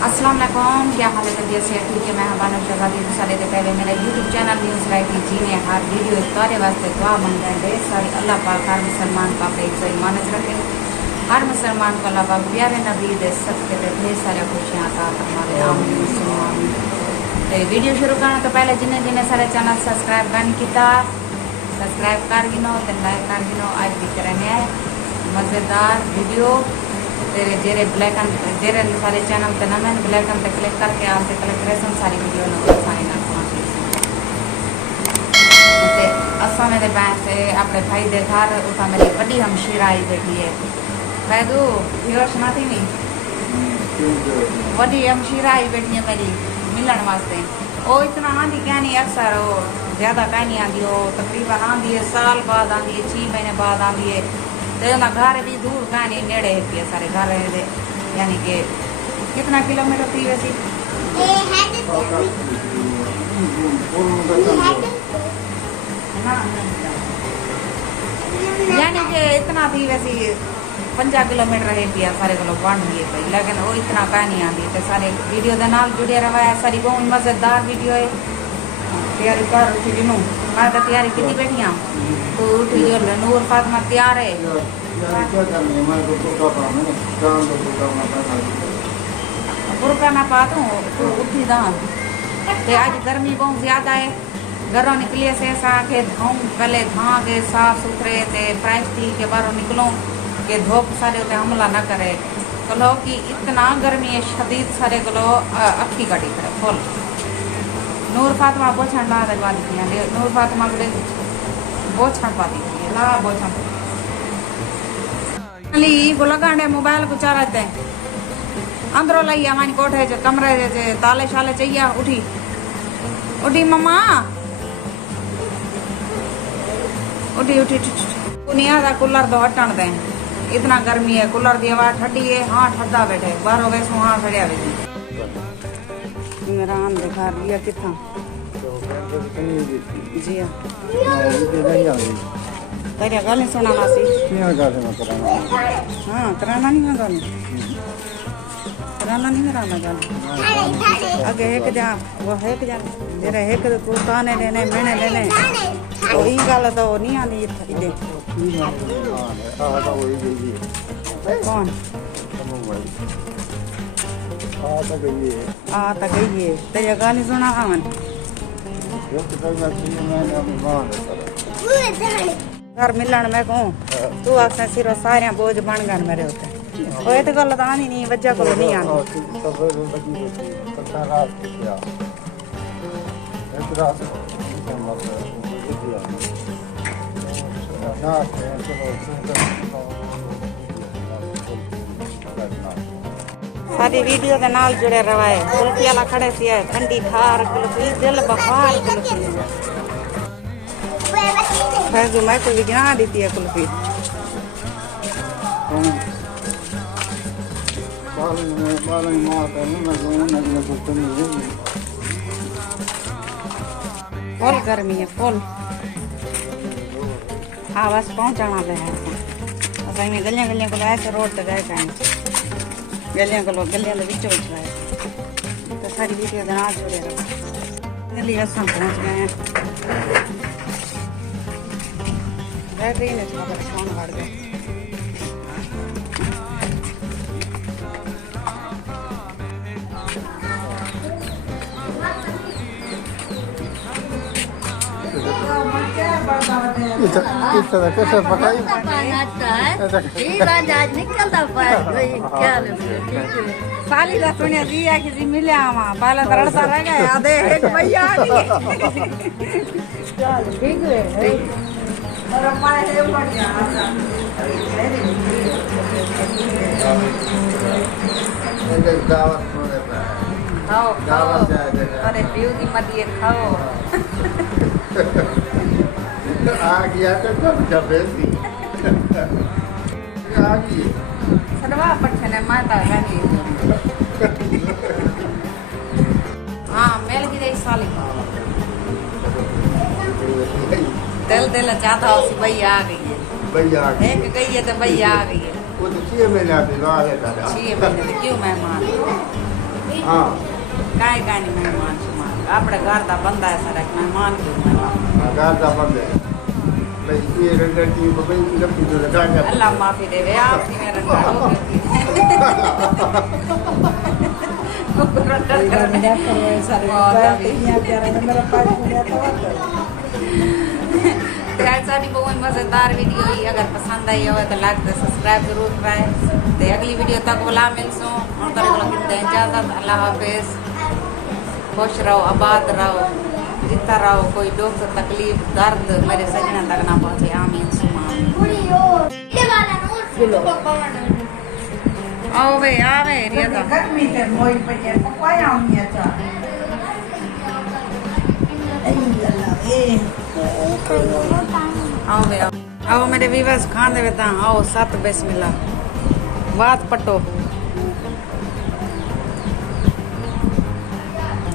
अस्सलाम वालेकुम, क्या हाल है? तबीयत से ठीक है? मैं हबाना शहबादी साले से पहले मेरा यूट्यूब चैनल न्यूज़ राइटी जी ने हर वीडियो इफ्तार वास्ते दुआ मंग रहे ढेर सारी अल्लाह पाक हर मुसलमान को अपने इज्जत ईमान रखे, हर मुसलमान को अल्लाह पाक प्यारे नबी दे सदके दे ढेर सारी खुशियाँ अता फरमावे, आमीन सुम्मा आमीन। तो वीडियो शुरू करने तो पहले जिन्हें जिन्हें सारे चैनल सब्सक्राइब नहीं किया सब्सक्राइब कर गिनो तो लाइक कर गिनो। आज भी करेंगे मज़ेदार वीडियो तेरे जेरे ब्लैक एंड जेरे सारे चैनल पे ना मैं ब्लैक एंड पे क्लिक करके आपसे कलेक्ट रेसन सारी वीडियो ना साइन ना ते असा मेरे बैंक से अपने भाई दे घर उठा मेरी बड़ी हमशीरा आई बैठी है मैं दू व्यूअर्स ना थी नहीं बड़ी हमशीरा आई बैठी है मेरी मिलन वास्ते। वो इतना आंधी क्या नहीं अक्सर वो ज़्यादा कहीं नहीं आती, वो तकरीबन आती है साल बाद आती है 6 महीने बाद आती है। तो घर भी दूर कहानी नेड़े है सारे घर है, यानी कि कितना किलोमीटर थी वैसे यानी कि इतना थी वैसे 50 किलोमीटर है पिया सारे को बन गए भाई, लेकिन वो इतना कह नहीं आती। तो सारे वीडियो के नाल जुड़े रहा है, सारी बहुत मज़ेदार वीडियो है। तैयारी कर उठी गिनू मैं तो तैयारी की बैठी हाँ तो उठी जो नूर फातिमा तैयार है बुरका मैं पा दूँ तो उठी दा। तो आज गर्मी बहुत ज़्यादा है, घरों निकलिए से ऐसा के धाऊँ पहले धाँ के साफ सुथरे से फ्रेश थी के बाहरों निकलूँ के धूप सारे उसे हमला न करे। कलो कि इतना गर्मी है शदीद सारे कलो अखी काटी करे फुल। नूर फातिमा पोछण ला लगवा दी थी, नूर फातिमा को पोछण पा दी थी ला पोछण अली को लगाने मोबाइल को चाहते हैं अंदरों लाई हमारी कोठे जो कमरे जे ताले शाले चाहिए। उठी उठी मम्मा उठी उठी नहीं आता कूलर तो हटन दें, इतना गर्मी है कूलर की हवा ठंडी है। हाँ ठंडा बैठे बाहर वैसो हाँ खड़िया बैठे मेरा आम दिखा दिया कितना जी तेरिया गल सुनाना सी हाँ कराना नहीं है गल कराना नहीं कराना गल अगे एक जा वो एक जा जरा एक कुर्ताने लेने मैंने लेने तो ये गल तो नहीं आनी इधर कौन आ तो गई है तेरी गाली सुना हमन घर मिलन में कहूँ तू आखना सिरो सारे बोझ बन गए मेरे उत्ते वो तो गल तो आनी नहीं वजह को नहीं आनी सारी वीडियो के नाल जुड़े रहा है। कुल्फी वाला खड़े सी है ठंडी ठार कुल्फी दिल बहार कुल्फी फैजू मैं को भी गिना देती है कुल्फी फुल गर्मी है फुल। हाँ बस पहुँचाना पे है में गलियां गलियां को ऐसे रोड तक गए कहीं गलियां को गलियां के बीचों है तो सारी वीडियो के नाल जुड़े रहो। गली असां पहुँच गए हैं बैटरी ने फोन काट गए कैसे पकाई साली का सुनिया दिया किसी मिले आवा पहले तो लड़ता रह गया आधे एक भैया ठीक है और हमारे है बढ़िया खाओ खाओ अरे पीऊ की मत ये खाओ आ गया तो जब बेसी आ गई सदवा पछने माता रानी हाँ मेल की देख साली दिल दिल चाहता हो सी भैया आ गई है भैया एक गई है तो भैया आ गई है वो तो 6 महीने अभी रहा है दादा 6 महीने क्यों मेहमान हाँ કાંઈ કાંઈ નહીં મહેમાન છું મારે આપણે ઘરતા બંધાય સર મહેમાન છું गाजा बंद है भाई ये रंगा की भाई लपटी जो गाजा અલ્લાહ માફી દેવે આપની મેં રંગાડો सारी बहुत मजेदार वीडियो ही अगर पसंद आई हो तो लाइक तो सब्सक्राइब जरूर कराएं तो अगली वीडियो तक बुला मिलसूँ और इजाजत अल्लाह हाफिज खुश रहो आबाद रहो जीता रहो कोई दुख तकलीफ दर्द मेरे सजना तक ना पहुंचे आमीन सुमा आओ भाई आवे रिया गर्मी से मोई पे पकाया हमने अच्छा आओ भाई आओ मेरे व्यूवर्स खान दे बेटा आओ 7 बिस्मिल्लाह बात पटो